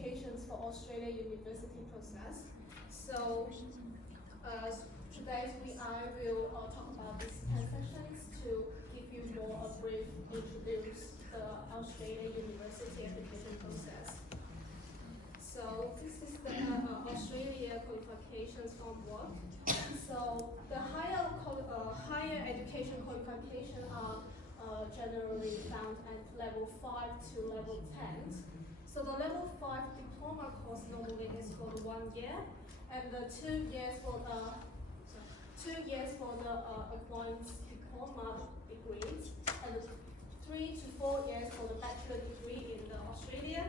qualifications for Australia university process. So today I will talk about these 10 sessions to give you more a brief introduce the Australia university application process. So this is the Australia qualifications framework. So the higher education qualification are generally found at level 5 to level 10. So the level 5 diploma course normally is for 1 year, and the 2 years for the advanced diploma degrees, and 3 to 4 years for the bachelor degree in Australia,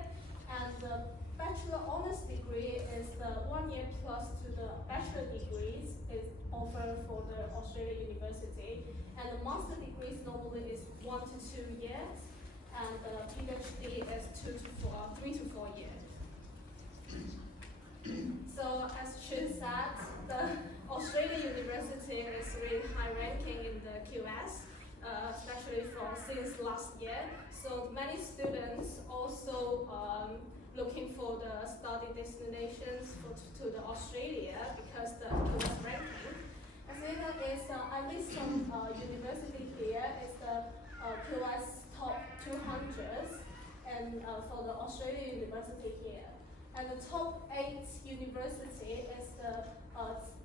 and the bachelor honors degree is the 1 year plus to the bachelor degrees is offered for the Australia university, and the master degrees normally is 1 to 2 years, and the PhD is 3 to 4 years. So as Shin said, the Australia university is really high ranking in the QS, especially since last year. So many students also looking for the study destinations to the Australia because the QS ranking. As you know, I list some university here. It's the QS top 200s, and for the Australia university here. And the top 8 university is the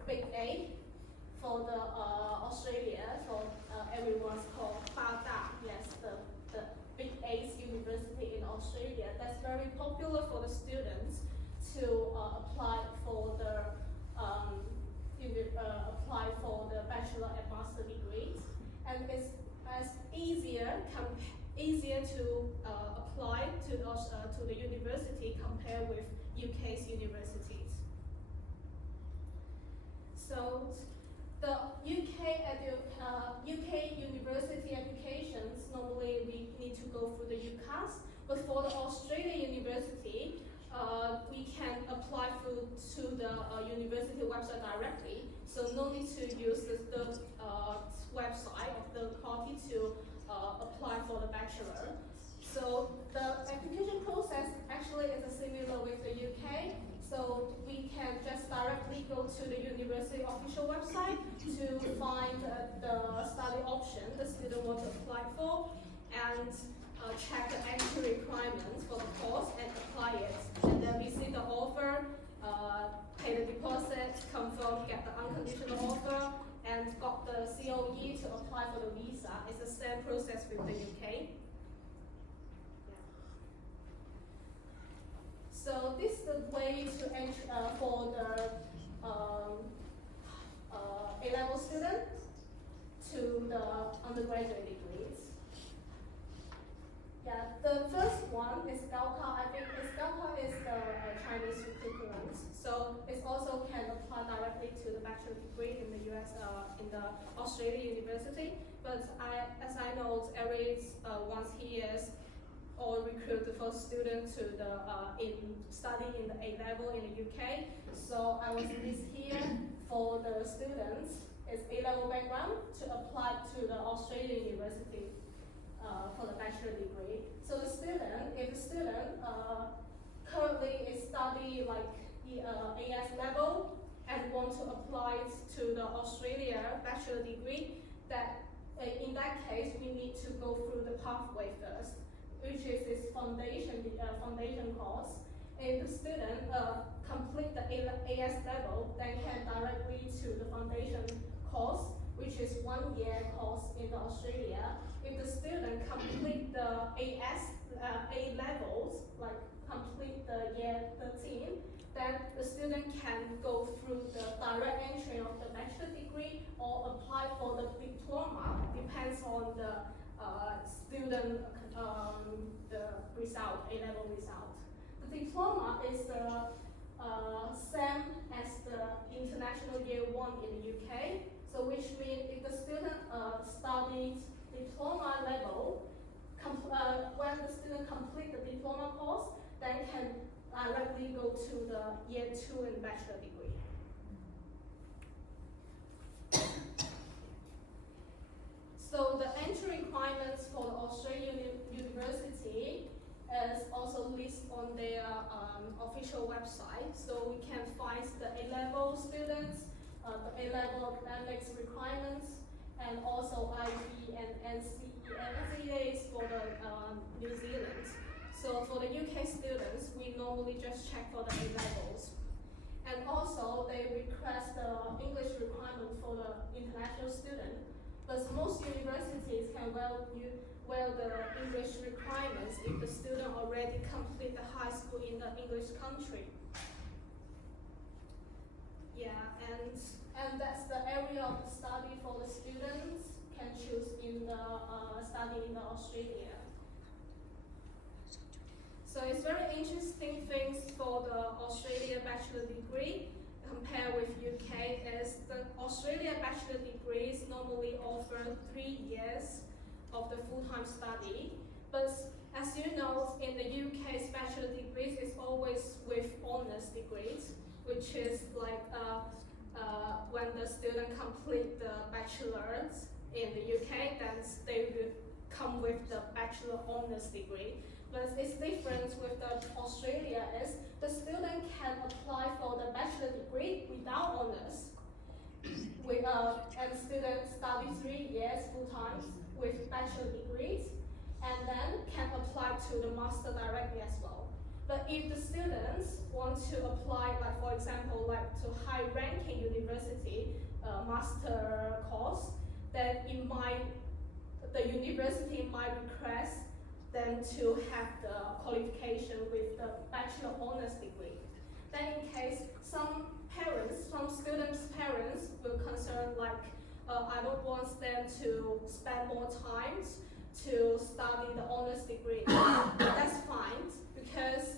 Big 8 for the Australia, for everyone's called BADA. Yes, the Big 8 university in Australia. That's very popular for the students to apply for the bachelor and master degrees, and it's easier to apply to the university compared with UK's universities. So the UK university applications, normally we need to go through the UCAS, but for the Australia university, we can apply to the university website directly, so no need to use the website of the party to apply for the bachelor. So the application process actually is similar with the UK. So we can just directly go to the university official website to find the study option the student wants to apply for, and check the entry requirements for the course and apply it. And then we see the offer, pay the deposit, confirm, get the unconditional offer, and got the COE to apply for the visa. It's the same process with the UK. So this is the way to enter for the A-level student to the undergraduate degrees. Yeah, the first one is Gaokao. I think Gaokao is the Chinese equivalent. So it also can apply directly to the bachelor degree in the US, in the Australia university. But as I know, every once he is or recruit the first student to the study in the A-level in the UK. So I was list here for the students is A-level background to apply to the Australian university for the bachelor degree. So the student, if the student currently is study like AS level and want to apply to the Australia bachelor degree, that in that case we need to go through the pathway first, which is this foundation course. If the student complete the AS level, then can directly to the foundation course, which is 1 year course in Australia. If the student complete the A levels, like complete the year 13, then the student can go through the direct entry of the bachelor degree or apply for the diploma, depends on the student the result, A-level result. The diploma is the same as the international year 1 in the UK. So which means if the student studied diploma level, when the student complete the diploma course, then can directly go to the year 2 in bachelor degree. So the entry requirements for the Australian university is also listed on their official website. So we can find the A-level students, the A-level academics requirements, and also IB and NCE. And NCE is for the New Zealand. So for the UK students, we normally just check for the A-levels. And also they request the English requirement for the international student. But most universities can well the English requirements if the student already complete the high school in the English country. Yeah, and that's the area of the study for the students can choose in the study in the Australia. So it's very interesting things for the Australia bachelor degree compared with UK is the Australia bachelor degrees normally offer 3 years of the full-time study. But as you know, in the UK's bachelor degrees is always with honors degrees, which is like when the student complete the bachelor's in the UK, then they will come with the bachelor honors degree. But it's different with the Australia is the student can apply for the bachelor degree without honors. And students study 3 years full time with bachelor degrees, and then can apply to the master directly as well. But if the students want to apply, like for example, like to high-ranking university master course, then the university might request them to have the qualification with the bachelor honors degree. Then in case some students' parents will concern like, I don't want them to spend more time to study the honors degree. That's fine, because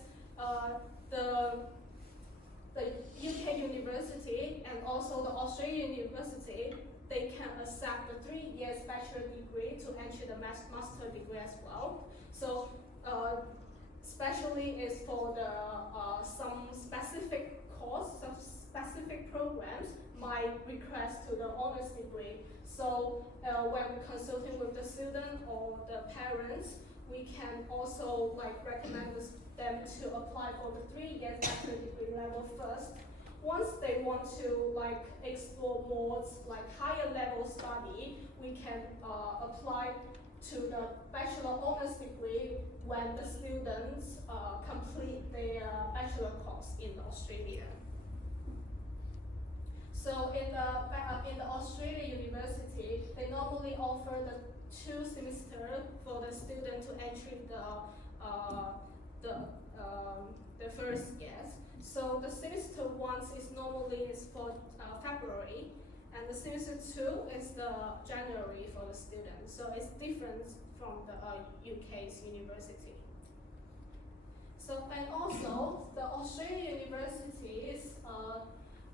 the UK university and also the Australian university, they can accept the 3 years bachelor degree to enter the master degree as well. So especially is for the some specific course, some specific programs might request to the honors degree. So when we're consulting with the student or the parents, we can also like recommend them to apply for the 3 years bachelor degree level first. Once they want to like explore more like higher level study, we can apply to the bachelor honors degree when the students complete their bachelor course in Australia. So in the Australia university, they normally offer the 2 semesters for the student to enter the first years. So the semester 1 is normally for February, and the semester 2 is the January for the students. So it's different from the UK's university. So and also the Australian universities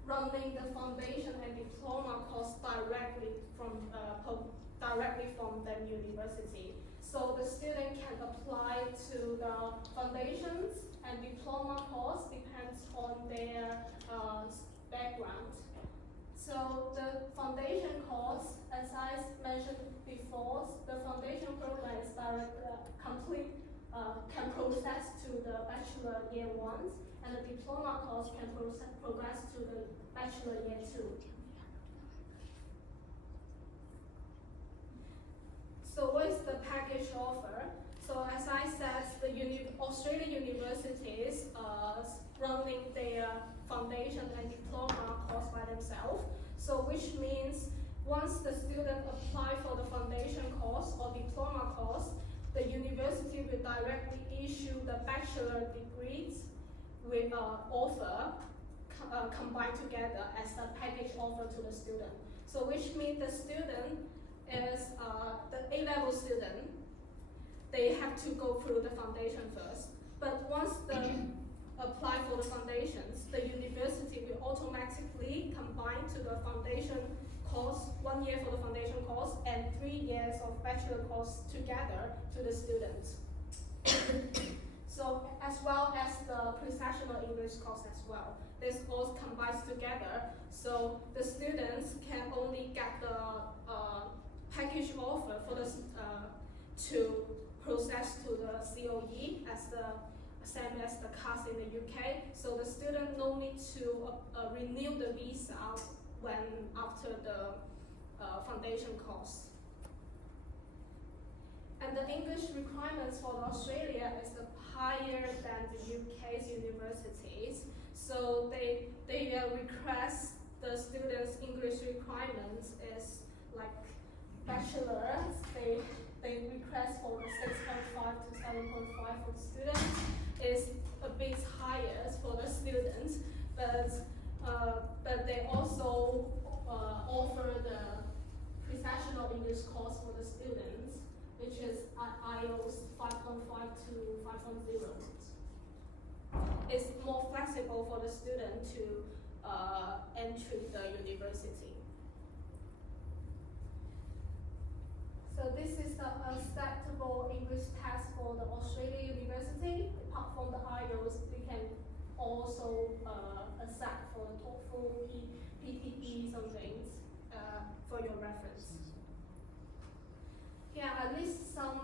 running the foundation and diploma course directly from the university. So the student can apply to the foundations and diploma course depends on their background. So the foundation course, as I mentioned before, the foundation program is can progress to the bachelor year 1, and the diploma course can progress to the bachelor year 2. So what is the package offer? So as I said, the Australian universities are running their foundation and diploma course by themselves. So which means once the student apply for the foundation course or diploma course, the university will directly issue the bachelor degrees with offer combined together as a package offer to the student. So which means the student is the A-level student, they have to go through the foundation first. But once they apply for the foundations, the university will automatically combine to the foundation course, 1 year for the foundation course and 3 years of bachelor course together to the students. So as well as the pre-sessional English course as well. This all combines together, so the students can only get the package offer for the to process to the COE as the same as the CAS in the UK. So the student no need to renew the visa when after the foundation course. And the English requirements for Australia is higher than the UK's universities. So they request the students' English requirements is like bachelor's. They request for the 6.5 to 7.5 for the students. Is a bit higher for the students, but they also offer the professional English course for the students, which is IELTS 5.5 to 5.0. It's more flexible for the student to enter the university. So this is the acceptable English test for the Australian university. Apart from the IELTS, we can also accept for the TOEFL, PTE, some things for your reference. Yeah, I list some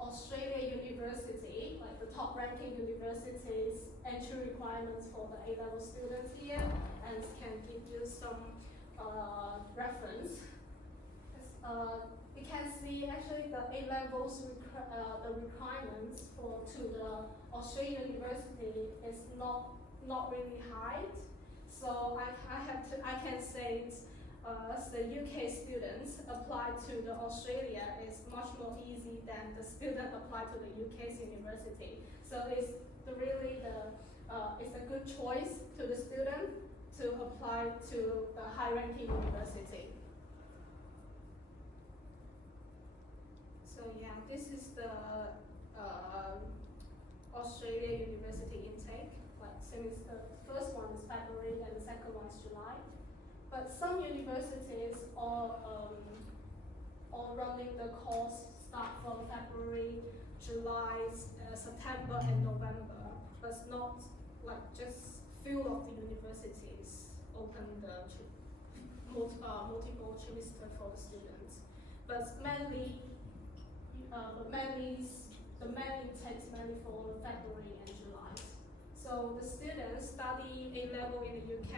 Australian university, like the top ranking universities, entry requirements for the A-level students here, and can give you some reference. You can see actually the A-levels the requirements to the Australian university is not really high. So I can say the UK students apply to the Australia is much more easy than the student apply to the UK's university. So it's really it's a good choice to the student to apply to the high-ranking university. So yeah, this is the Australia university intake. Like semester, the first one is February and the second one is July. But some universities are running the course start from February, July, September, and November. But it's not like just few of the universities open the multiple trimester for the students. But mainly. The main intake is mainly for February and July. So the students study A-level in the UK.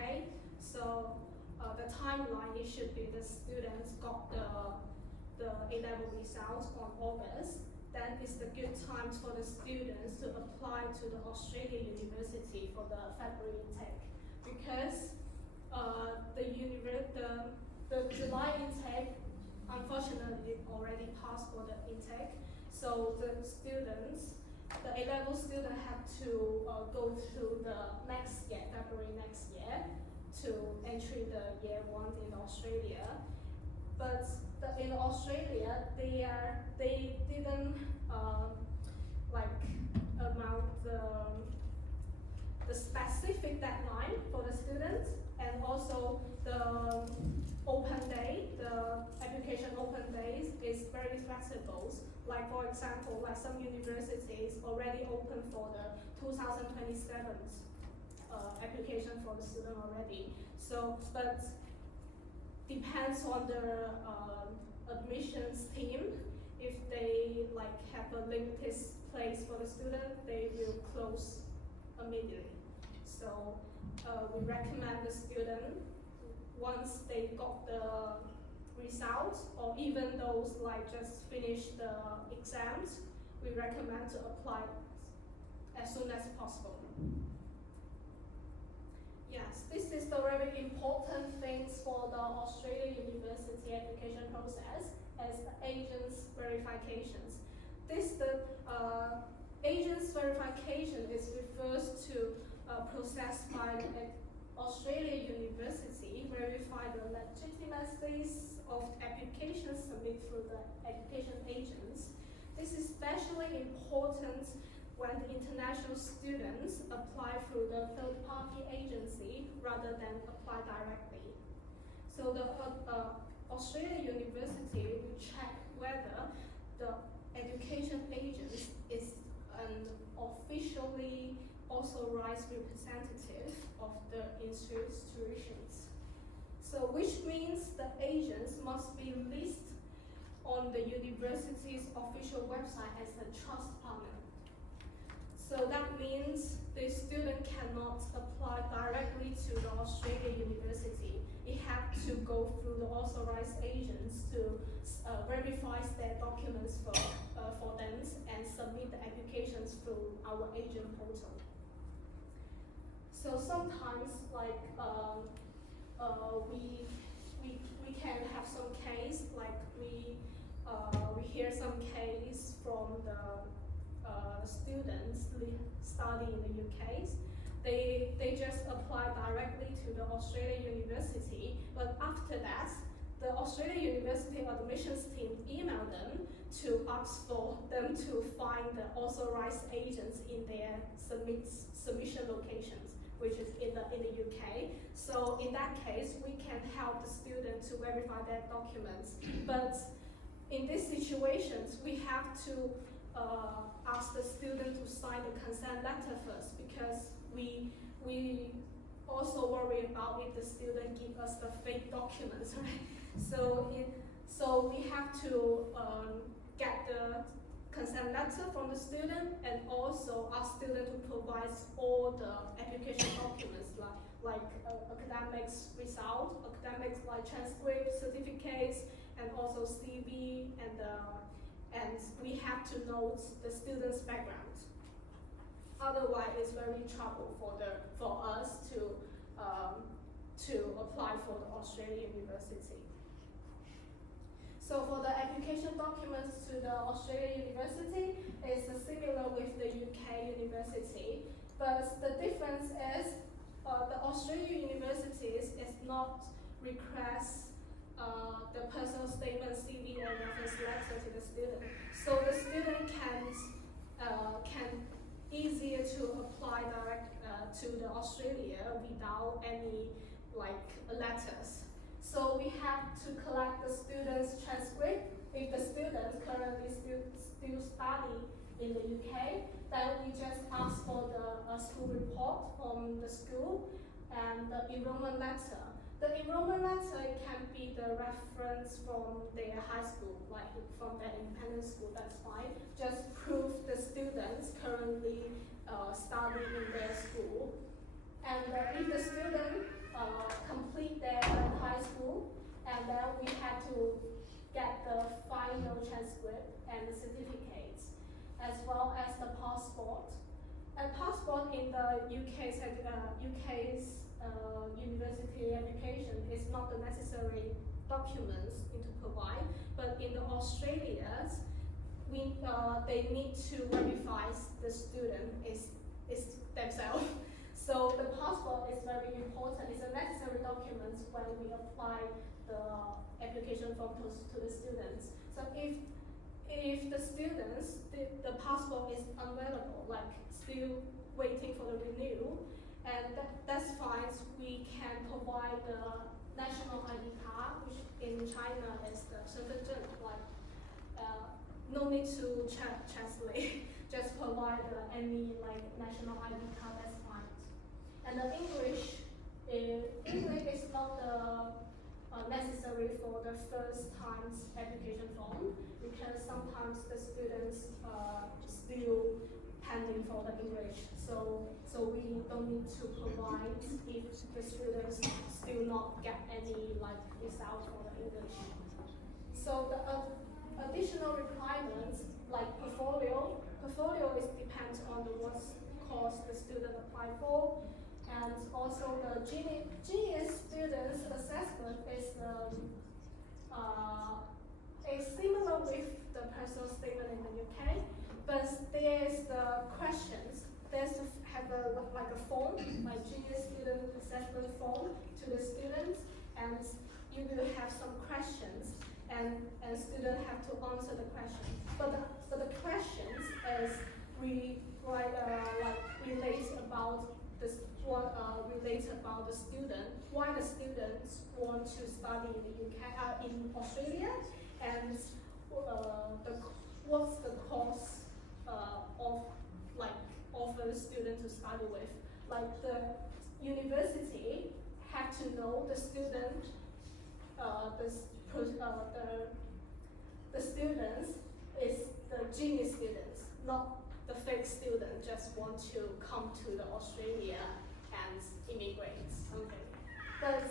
So the timeline it should be the students got the A-level results on August. Then it's the good time for the students to apply to the Australian university for the February intake, because the July intake unfortunately already passed for the intake. So the students, the A-level student have to go through the next year, February next year, to enter the year one in Australia. But in Australia, they didn't amount the specific deadline for the students, and also the open day, the application open days is very flexible. Like for example, like some universities already open for the 2027 application for the student already. So, but depends on the admissions team. If they have a limited place for the student, they will close immediately. So we recommend the student, once they got the results, or even those just finished the exams, we recommend to apply as soon as possible. Yes, this is the very important things for the Australian university application process as the agents verifications. The agents verification refers to process by the Australian university verify the legitimacy of applications submitted through the education agents. This is especially important when the international students apply through the third-party agency rather than apply directly. So the Australian university will check whether the education agent is an officially authorized representative of the institutions. So which means the agents must be listed on the university's official website as a trust partner. So that means the student cannot apply directly to the Australian university. It has to go through the authorized agents to verify their documents for them and submit the applications through our agent portal. So sometimes, like we can have some case, like we hear some case from the students studying in the UK. They just apply directly to the Australian university, but after that, the Australian University admissions team emailed them to ask for them to find the authorized agents in their submission locations, which is in the UK. So in that case, we can help the student to verify their documents. But in these situations, we have to ask the student to sign the consent letter first, because we also worry about if the student give us the fake documents, right? So we have to get the consent letter from the student, and also ask student to provide all the application documents like academics result, academics like transcript, certificates, and also CV, and we have to note the student's background. Otherwise, it's very trouble for us to apply for the Australian university. So for the application documents to the Australian university, it's similar with the UK university, but the difference is the Australian universities is not request the personal statement, CV, and reference letter to the student. So the student can easier to apply direct to the Australia without any letters. So we have to collect the student's transcript. If the student currently still study in the UK, then we just ask for the school report from the school and the enrollment letter. The enrollment letter can be the reference from their high school, like from their independent school, that's fine. Just prove the students currently studying in their school. And if the student complete their high school, and then we have to get the final transcript and the certificates, as well as the passport. And passport in the UK's university application is not the necessary documents to provide, but in the Australia's, they need to verify the student is themselves. So the passport is very important. It's a necessary document when we apply the application form to the students. So if the students, the passport is unavailable, like still waiting for the renewal, and that's fine. We can provide the national ID card, which in China is the 身份证, no need to translate. Just provide any national ID card, that's fine. And the English is not necessary for the first time's application form, because sometimes the students still pending for the English. So we don't need to provide if the students still not get any result for the English. So the additional requirements like portfolio is depends on what course the student apply for, and also the GES students assessment is similar with the personal statement in the UK, but there's the questions. There's a form, like GES student assessment form to the students, and you will have some questions, and students have to answer the questions. But the questions is relate about this relate about the student, why the students want to study in the UK, in Australia, and what's the course offer the student to study with. Like the university have to know the student, the students is the genius students, not the fake student just want to come to the Australia and immigrate something. But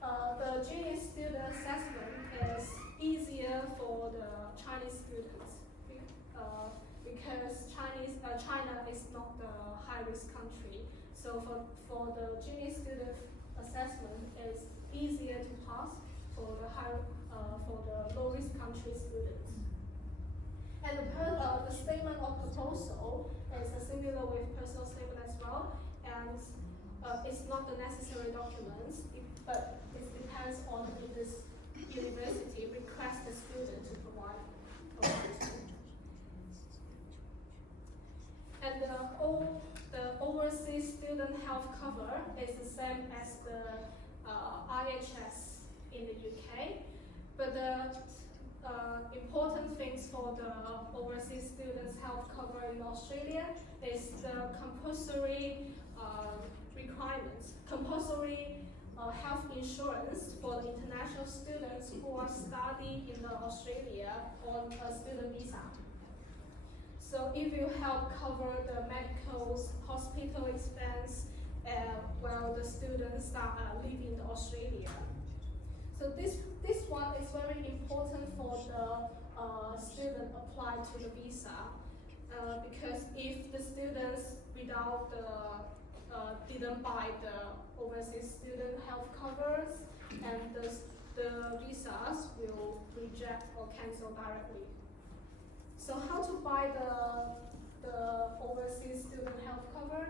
the genius student assessment is easier for the Chinese students because China is not the high-risk country. So for the genius student assessment, it's easier to pass for the low-risk country students. And the statement of proposal is similar with personal statement as well, and it's not the necessary documents, but it depends on if this university requests the student to provide it. And the overseas student health cover is the same as the IHS in the UK, but the important things for the overseas students health cover in Australia is the compulsory requirements, compulsory health insurance for the international students who are studying in Australia on a student visa. So if you help cover the medical hospital expense while the students live in Australia. So this one is very important for the student apply to the visa because if the students without didn't buy the overseas student health covers, and the visas will reject or cancel directly. So how to buy the overseas student health cover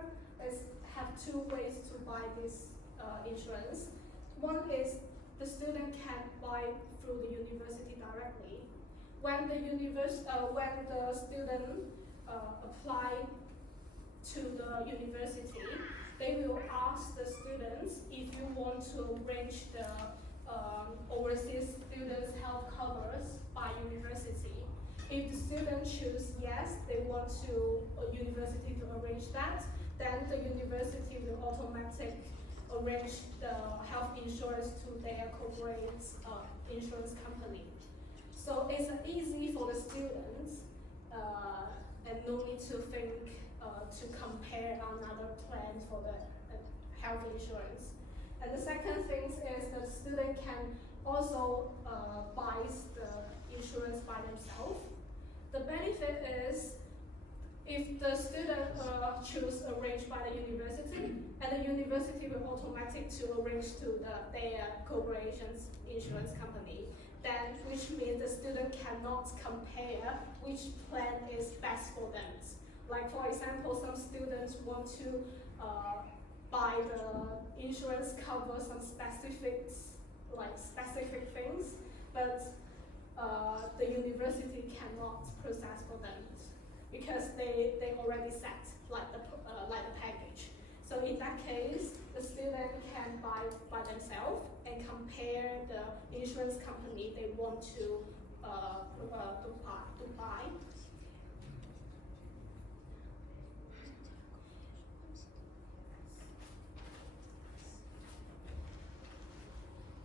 is have two ways to buy this insurance. One is the student can buy through the university directly. When the student apply to the university, they will ask the students if you want to arrange the overseas students health covers by university. If the student choose yes, they want to a university to arrange that, then the university will automatically arrange the health insurance to their corporate insurance company. So it's easy for the students and no need to think to compare another plan for the health insurance. And the second thing is the student can also buy the insurance by themselves. The benefit is if the student choose arranged by the university, and the university will automatically to arrange to their corporation's insurance company, then which means the student cannot compare which plan is best for them. Like for example, some students want to buy the insurance cover some specific things, but the university cannot process for them because they already set like the package. So in that case, the student can buy by themselves and compare the insurance company they want to buy.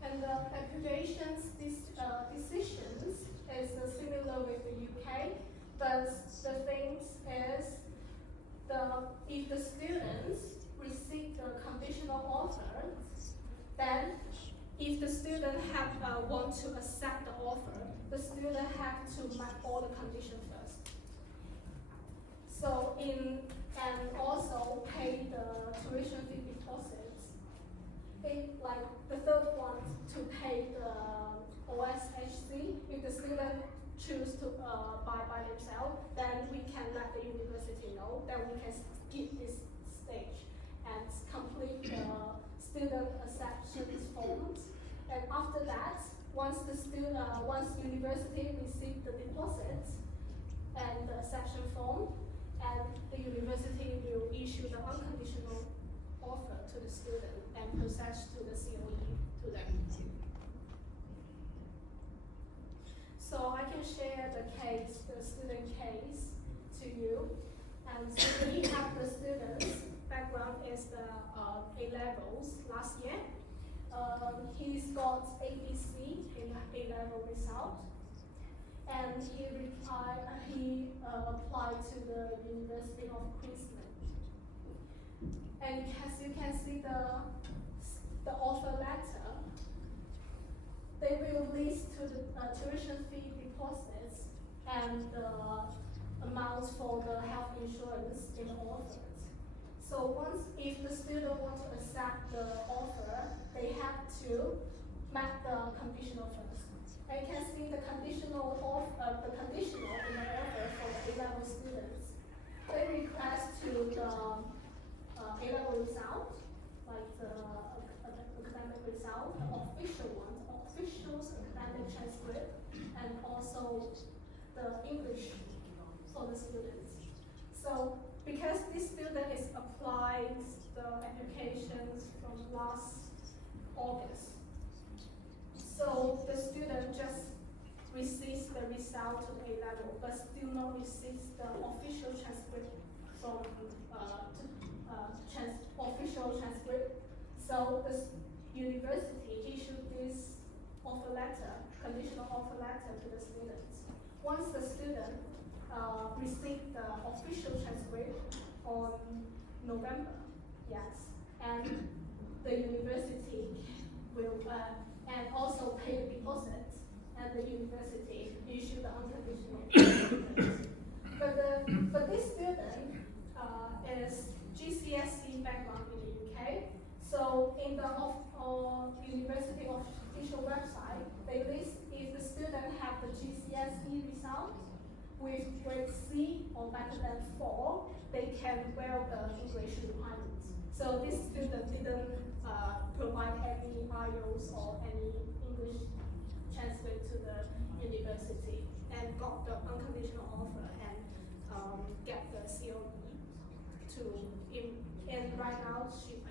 And the applications decisions is similar with the UK, but the thing is, if the students receive the conditional offer, then if the student want to accept the offer, the student have to meet all the conditions first. So and also pay the tuition fee deposits. Like the third one, to pay the OSHC. If the student choose to buy by themselves, then we can let the university know. Then we can skip this stage and complete the student acceptance forms. And after that, once university receive the deposits and the acceptance form, and the university will issue the unconditional offer to the student and process to the COE to them. So I can share the student case to you. And so we have the student's background is the A-levels last year. He's got ABC in A-level result. And and he applied to the University of Queensland. And as you can see the offer letter, they will list to the tuition fee deposits and the amounts for the health insurance in the offers. So if the student wants to accept the offer, they have to meet the conditional first. And you can see the conditional in the offer for the A-level students. They request to the A-level result, like the academic result, the official one, the official's academic transcript, and also the English for the students. So because this student is applied the applications from last August, so the student just receives the result of A-level, but still not receives the official transcript from official transcript. So the university issued this offer letter, conditional offer letter to the students. Once the student received the official transcript on November, yes, and the university will and also pay the deposits, and the university issue the unconditional. But this student is GCSE background in the UK. So in the university official website, they list if the student have the GCSE result with grade C or better than 4, they can wear the English requirements. So this student didn't provide any IELTS or any English transcript to the university and got the unconditional offer and get the COE and right now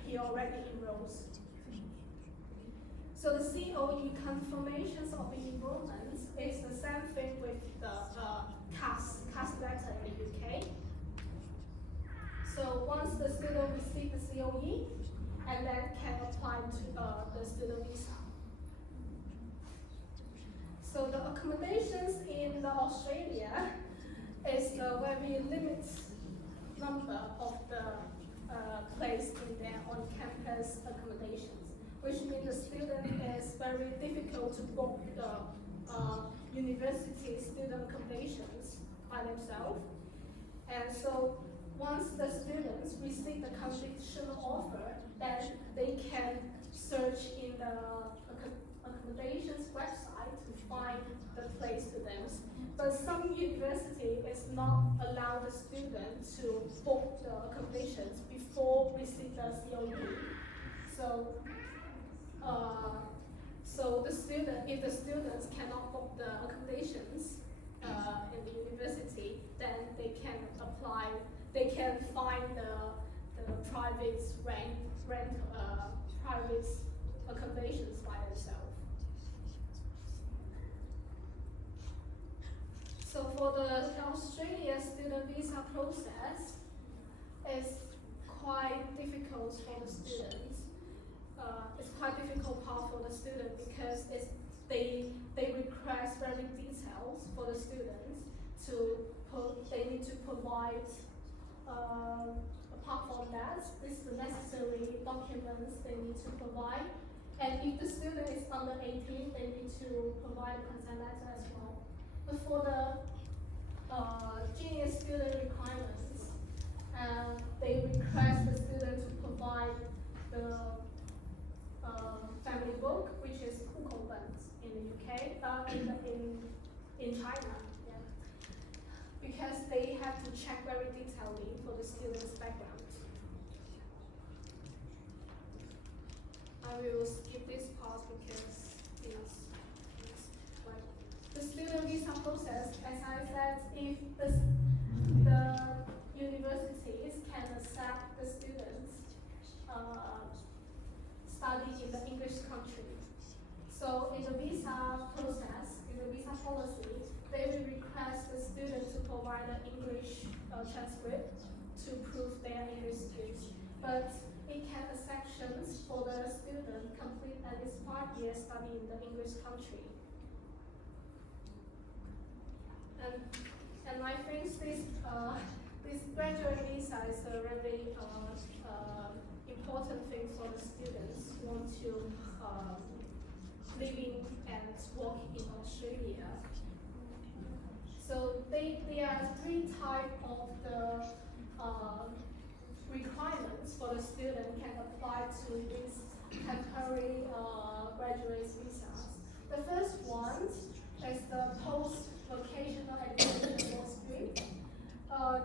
he already enrolls. So the COE confirmations of the enrollment is the same thing with the CAS letter in the UK. So once the student receives the COE, and then can apply to the student visa. So the accommodations in Australia is a very limited number of the place in their on-campus accommodations, which means the student is very difficult to book the university student accommodations by themselves. And so once the students receive the conditional offer, then they can search in the accommodations website to find the place to them. But some university is not allow the student to book the accommodations before receive the COE. So if the students cannot book the accommodations in the university, then they can apply. They can find the private private accommodations by themselves. So for the Australia student visa process, it's quite difficult for the students. It's quite difficult part for the student because they request very details for the students they need to provide. Apart from that, this is the necessary documents they need to provide. And if the student is under 18, they need to provide a consent letter as well. But for the junior student requirements, they request the student to provide the family book, which is Hukou in the UK, in China. Because they have to check very detailedly for the student's background. I will skip this part because it's like the student visa process. As I said, if the universities can accept the students study in the English country. So in the visa process, in the visa policy, they will request the student to provide an English transcript to prove their English skills. But it can exceptions for the student complete at least 5 years study in the English country. And I think this graduate visa is a really important thing for the students who want to living and work in Australia. So there are three types of the requirements for the student can apply to this temporary graduate visas. The first one is the post-vocational education work stream.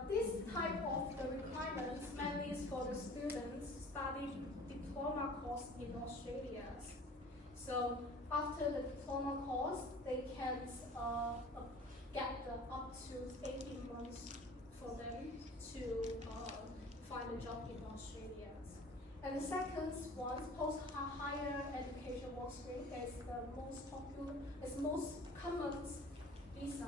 This type of the requirements mainly is for the students studying diploma course in Australia. So after the diploma course, they can get up to 18 months for them to find a job in Australia. And the second one, post-higher education work stream, is the most popular, is most common visa,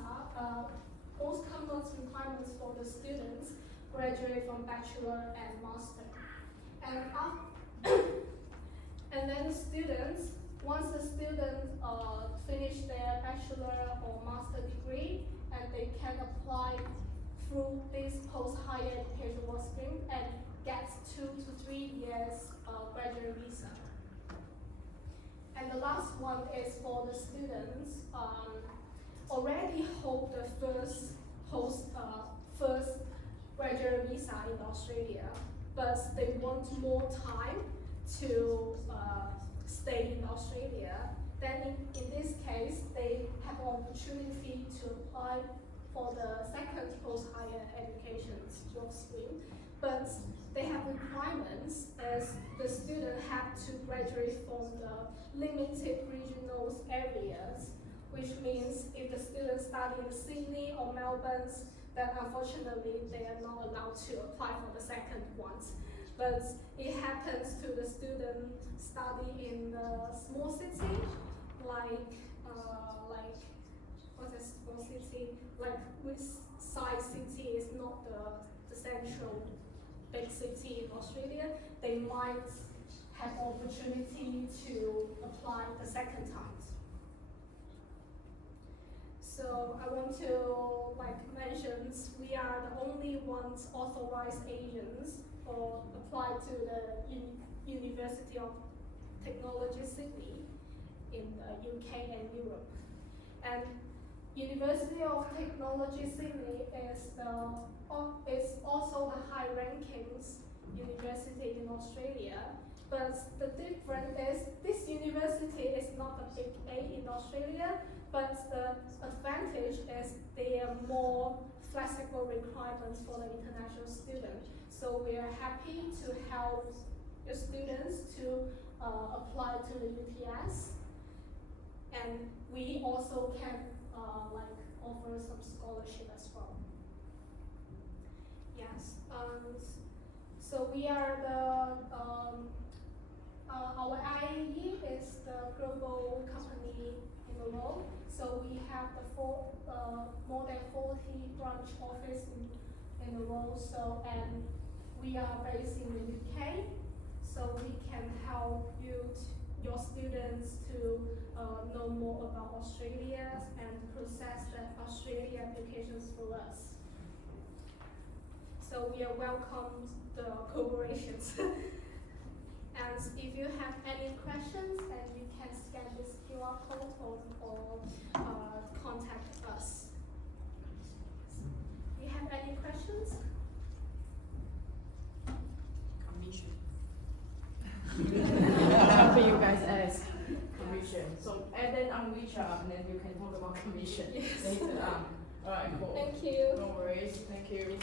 most common requirements for the students graduate from bachelor and master. And then the students, once the students finish their bachelor or master degree, and they can apply through this post-higher education work stream and get 2 to 3 years graduate visa. And the last one is for the students already hold the first graduate visa in Australia, but they want more time to stay in Australia. Then in this case, they have an opportunity to apply for the second post-higher education work stream, but they have requirements as the student have to graduate from the limited regional areas, which means if the student study in Sydney or Melbourne, then unfortunately they are not allowed to apply for the second ones. But it happens to the student study in the small city, like what's a small city? Like which side city is not the central big city in Australia, they might have opportunity to apply the second time. So I want to mention we are the only ones authorized agents or apply to the University of Technology Sydney in the UK and Europe. And University of Technology Sydney is also the high rankings university in Australia. But the difference is this university is not a big A in Australia, but the advantage is there are more flexible requirements for the international student. So we are happy to help the students to apply to the UTS, and we also can offer some scholarship as well. Yes. So we are our IAE is the global company in the world. So we have more than 40 branch office in the world. So and we are based in the UK. So we can help your students to know more about Australia and process the Australia applications for us. So we are welcome the collaborations. And if you have any questions, then you can scan this QR code or contact us. Do you have any questions? Commission. Whatever you guys ask. Commission. So add that on WeChat and then you can talk about commission yes. later on. Alright, cool. Thank you. No worries. Thank you.